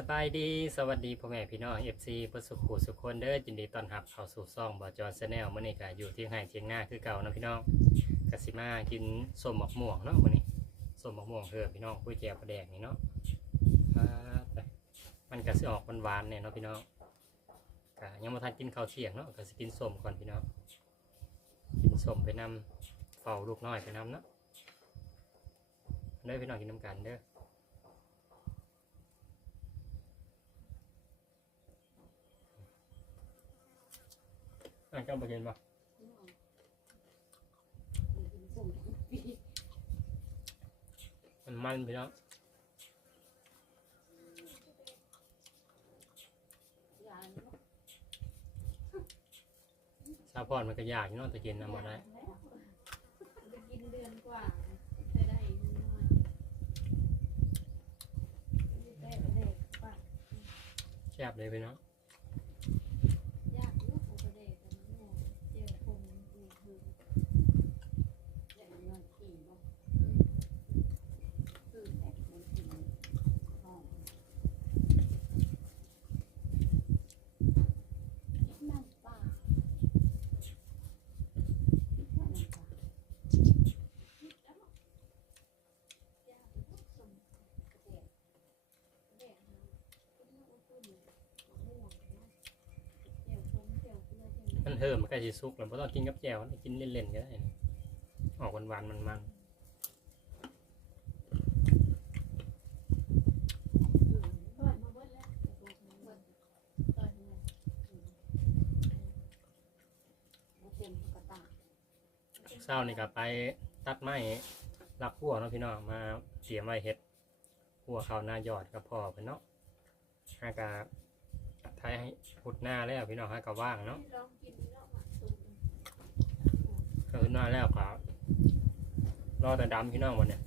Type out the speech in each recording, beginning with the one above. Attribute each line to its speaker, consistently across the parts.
Speaker 1: สบายดีสวัสดีพ่อแม่พี่น้อง FC ประสุขูสุขคนเด้อยินดีต้อนรับเข้าสู่ซ่องบอจอชแนลมื้อนี้ก็อยู่ที่ไห้เชียงหน้าคือเก่านะพี่น้องกสิมากินส้มหมกม่วงเนาะมื้อนี้ส้มหมกม่วงเด้อพี่น้องกุ้ยแจวปลาแดกนี่เนาะอ่าไปมันก็สิออกหวานๆเนี่ยเนาะพี่น้องก็ยังบ่ทันกินข้าวเที่ยงเนาะก็สิกินส้มก่อนพี่น้องกินส้มไปนำเฝ้าลูกน้อยไปนำเนาะเด้อพี่น้องกินน้ำกันเด้อ อะก็มากินปะมันมันพี่น้องซาพอนมันก็ยากอยู่เนาะแต่กินน้ำมาได้
Speaker 2: จะกินเดือนกว่าจะได้เงินมาได้เด็กป่ะ
Speaker 1: แซ่บเลยพี่น้อง
Speaker 2: ยากลูกโอเดกแต่มันเนี่ยเจอคงอือคืออย่างเงินขี่บ่คือแตกมันขี่ห้องนั่งป่านั่งป่า
Speaker 1: มันเทิมมันใกล้สิสุกแล้วบ่ต้องกินกับแจ่วกินเล่นๆก็ได้ออกหวานๆมันๆเช้านี่ก็ไปตัดไม้รักหัวเนาะพี่น้องมาเตรียไว้เฮ็ดหัวเขาหน้ายอดกับพ่อเพิ่นเนาะฮากะ ไทยให้พุดหน้าแล้วพี่น้องฮากะว่างเนาะก็คือหน้าแล้วก็รอแต่ดำพี่น้องวันเนี่ย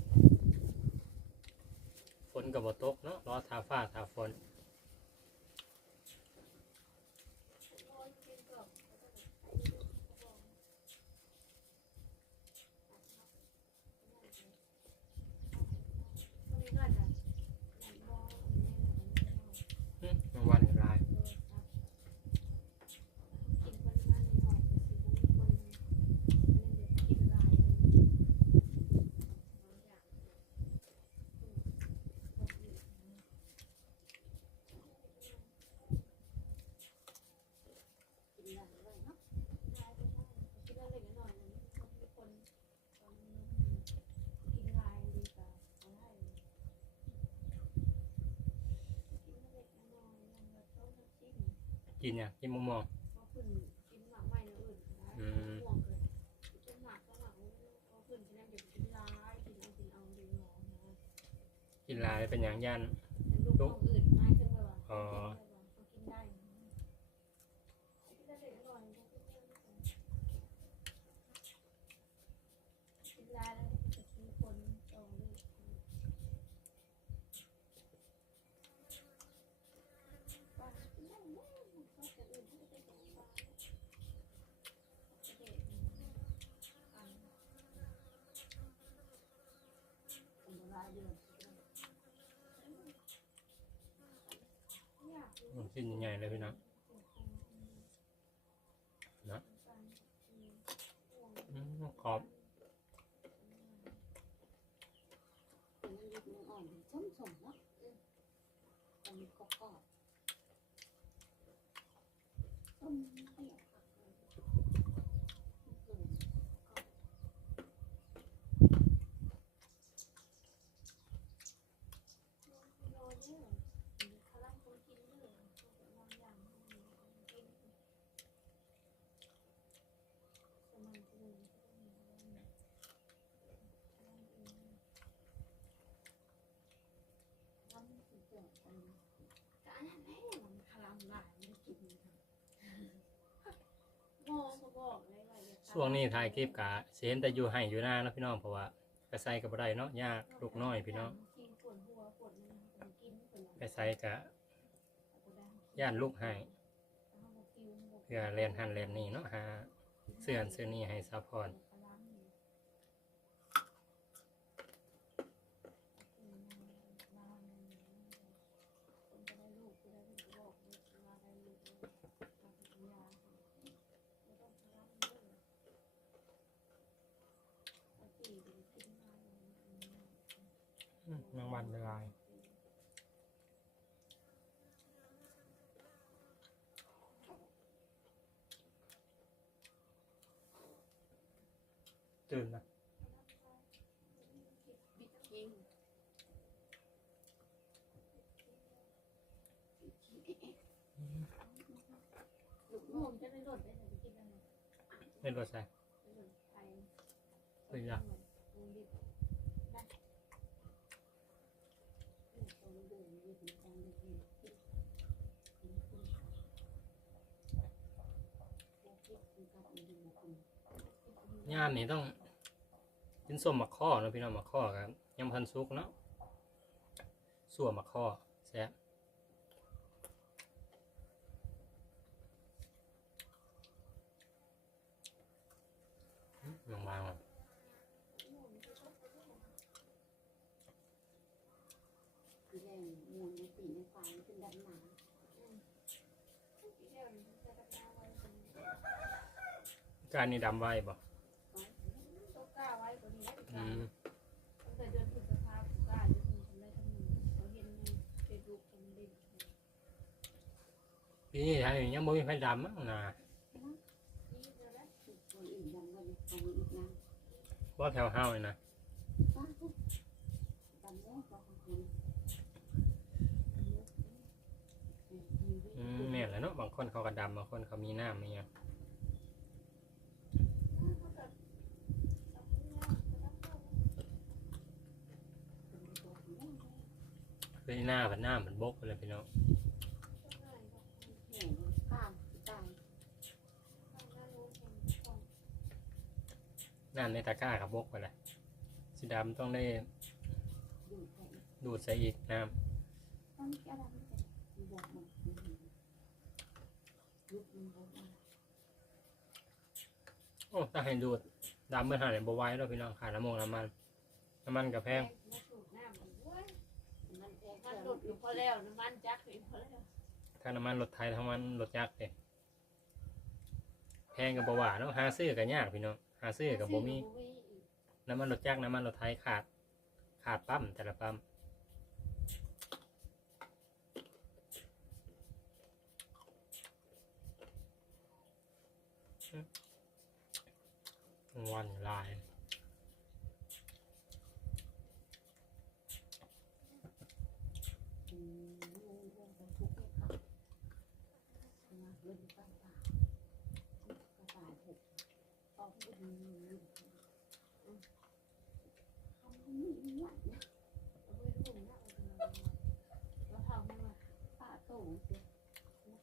Speaker 1: ฝนกับ่ตกเนาะรอทาฟ้าทาฝนอื้อวันหลาย กินเนี่ยกินมะม่วงอืมกินหลายเป็นอย่างยัน
Speaker 2: ลูกอื่นไม่ถึงแบบว่า
Speaker 1: อ๋อ
Speaker 2: กินได้กินได้แล้วจะมีคนจองลูกป้ากินได้แน่ก็จะอื่นที่จะจองป้าจะเด็กอันเป็นเวลาเดือนอยา ก
Speaker 1: อืมกินยังไงเลยพี่นะนะอืมขอบ
Speaker 2: อ่อนส้มสมเนาะมันนี้ก็กรอบต้มเปรี้ยว ก็อันนั้นแหละมันคลำหลายไม่กินมองมาบอกเลยว่าอย่า
Speaker 1: ช่วงนี้ถ่ายคลิปกะเสียนแต่อยู่ให้อยู่หน้าเนาะพี่น้องเพราะว่ากระใสกับได้เนาะยากลูกน้อยพี่น้อง
Speaker 2: กินปวดหัวปวดมันมันกินปวด
Speaker 1: กระใสกะย่านลูกให้เพื่อเรียนหันเรียนนี่เนาะหาเสื้อนเสื้อนี่ให้ซัพพอร์ต วันละลายตื่นนะ
Speaker 2: บิดคิงลูกน้องจะได้รถได้ไหนกินอะไร
Speaker 1: เล่นรถใส่
Speaker 2: ไป
Speaker 1: เป็นยั งยามนี่ต้องกินส้มมะข้อเนาะพี่น้องมะข้อครับยำพันซุกเนาะส่วมมะข้อแซ่บอื้อลงมาอะ
Speaker 3: แรงมูลในสีในไฟเป็นดำหนา
Speaker 1: การนี่ดำไว้บ่
Speaker 2: ต้องกล้าไว้กว่านี้ได้
Speaker 1: อืม
Speaker 2: ตั้งแต่เดือนพฤษภาคมกล้าจะทำทำได้ทำหนึ่งเขาเห็นในเฟซบุ๊กคนเล่น
Speaker 1: ปีนี้ไทยยังบ่มีไฟดำมั้งนะ
Speaker 2: นี่เจอแล้ว
Speaker 3: คนอื่นดำก็เลยเอาอีกนะ
Speaker 1: ว่าแถวเฮานี่นะ
Speaker 3: ป้าก็ดำแล้วก็ของคุณ
Speaker 1: อืมแม่นแหล้วเนาะบางคนเขาก็ดำบางคนเขามีน้ำมีหยัง คือหน้าผันหน้าเหมือนบกไปเลยพี่น้อง
Speaker 3: แห่ข้ามตาย
Speaker 1: น้ำในตะกร้ากับบกไปเลยสีดำต้องได้
Speaker 3: ดู
Speaker 1: ดใส่อีกน้ำโอ้ถ้าให้ดูดดำเมื่อหาเนี่ยบไหว้แล้วพี่น้องขาดน้ำมันน้ำมันน้ำมันกับแพง
Speaker 2: มาสูบน้ำมันด้วย
Speaker 3: มันแพ้
Speaker 2: มันหลุดอยู่พอแล้วน้ำมันจักอยู่พอแล้ว
Speaker 1: ถ้าน้ำมันรถไทยทั้งมันรถยักษ์เลยแพงกับบหวาเนาะหาซื้อกันยากพี่น้องหาซื้อกับบ่มีน้ำมันรถยักษ์น้ำมันรถไทยขาด ขาดปั๊มแต่ละปั๊มวันลาย
Speaker 3: อืมงูเรื่องไปทุกข์ให้เขามาเล่นไปตายกระต่าหกออกบุญลืมทำให้มีหวัดนะ
Speaker 2: เอาไว้ถุงหน้าเอาไปนอนแล้วเผาให้มา
Speaker 3: ป้าโตเสีย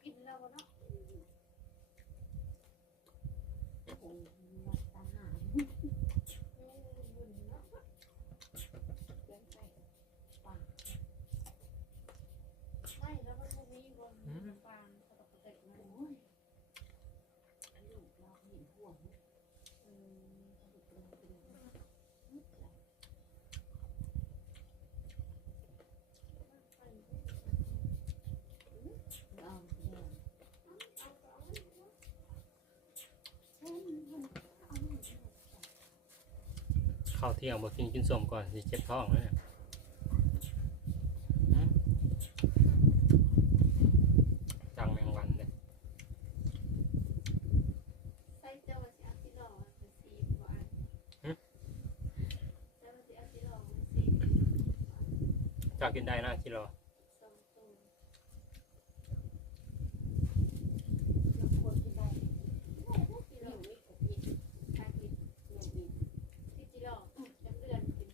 Speaker 2: กินแล้วเนาะ
Speaker 3: โอ้วัดทหาร
Speaker 2: บุญเนาะ
Speaker 3: เดินไปป่า
Speaker 2: ไม่แล้วมันมีบนฟางปกติมัน
Speaker 3: โอ้ยลูกเราเห็นห่วง
Speaker 2: อืม
Speaker 3: ลูกเราเป็นนิดเดียว
Speaker 2: ไป
Speaker 3: เราแดงเช่นมันเอาเงิน
Speaker 1: ข้าวเที่ยงบ่กินกินส้มก่อนสิเจ็บท้องเลยเนี่ยจังแมงวันเลย
Speaker 2: ใส่เจ้าว่าสิเอาสิหล่อจะซีมบ่อันเจ้าว่าสิเอาสิหล่อมัน
Speaker 1: สีจากินได้นะกิโล
Speaker 2: สองตัว
Speaker 3: เราควรจะได้
Speaker 2: กิ
Speaker 3: เรื่
Speaker 2: โล
Speaker 3: องนี้กับพี่
Speaker 2: ทากิน
Speaker 3: เรื่องนี้
Speaker 2: ที่กิโลจำเดือนกิน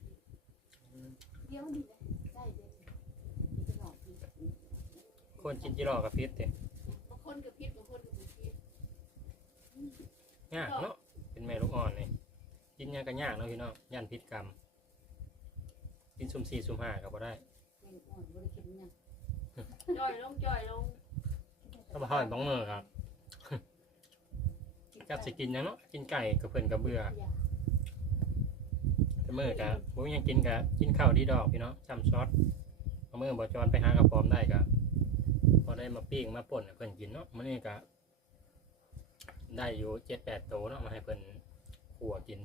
Speaker 3: เดี๋ยวนี้เลยได้เดือนจะหลอกพี่
Speaker 1: คนกินกิโลกับพิษเด้
Speaker 2: บางคนกับพิษบางคนกับพิษ
Speaker 1: ยากเนาะเป็นแม่ลูกอ่อนนี่กินหยังก็ยากเนาะพี่น้องย่านพิษกรรม กินซุ่มสี่ซุ่มห้าก็บ่ได้
Speaker 3: แม่อ่อนบริกินยัง
Speaker 2: จ่อยลงจ่อยลง
Speaker 1: ถ้าบ่เฮาให้บังมือครับจักสิกินหยังเนาะกินไก่กับเพิ่นก็เบื่อ
Speaker 3: อย่า
Speaker 1: แต่มื้อก็บ่มีหยังกินก็กินข้าวดีดอกพี่น้องช้ำซอสเอามื้อบ่จอนไปหากระปอมได้ก็พอ ได้มาปิ้งมาป่นให้เพิ่นกินเนาะมันนี่ก็ได้อยู่เจ็ดแปดโตวเนาะมาให้เพิ่นขัวกิน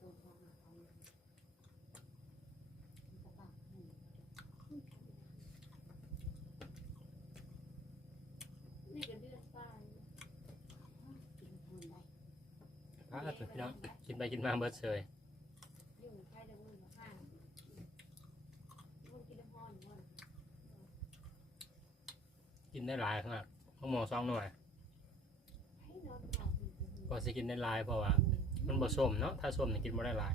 Speaker 3: ตัวเขาหาเขามันก็ตักให้
Speaker 2: นี่ก็เดือดปลาย
Speaker 3: กินคนได้
Speaker 1: พา ตัวพี่น้องกินไปกินมาเบิดเฉย
Speaker 2: อรจะมือมาข้างคนกิน
Speaker 1: ได้หลายขนาดข้าวหมูสองหน่วย
Speaker 2: ให้นอย
Speaker 1: ก็สิกินได้หลายเพราะว่า มันบ่ส้มเนาะถ้าส้มนี่กินบ่ได้หลาย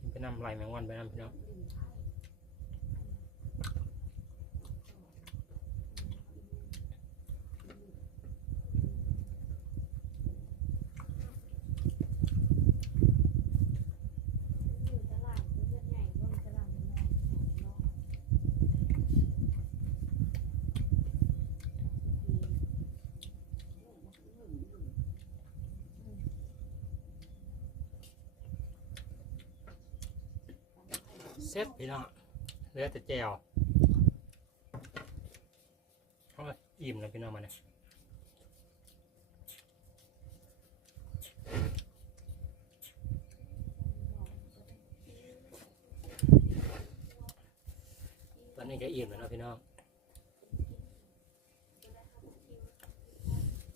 Speaker 1: กินไปน้ำลายแมงวันไปน้ำพี่น้อง
Speaker 2: อยู่ตลาดเลือดใหญ่ก็มีตลาดน้อยเนาะ
Speaker 1: เซ็ตพี่น้องเหลือแต่แจวโอ้ยอิ่มแล้วพี่น้องมาเนี่ยตอนนี้ก็อิ่มแล้วนะพี่น้อง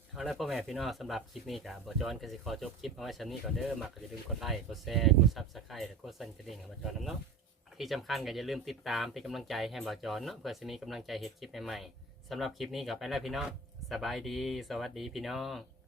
Speaker 1: เอาละพ่อแม่พี่น้องสำหรับคลิปนี้กับบอจอนก็สิขอจบคลิปเอาไว้ชั้นนี้ก่อนเด้อมักก็อย่าลืมกดไลค์กดแชร์กดซับสไครต์และกดสั่นกระดิ่งให้บอจอนน้ำเนาะ ที่สำคัญก็อย่าลืมติดตามเป็นกำลังใจให้บอจอนเนาะเพื่อจะมีกำลังใจเห็ดคลิปใหม่ๆสำหรับคลิปนี้ก็ไปแล้วพี่น้องสบายดี สวัสดีพี่น้อง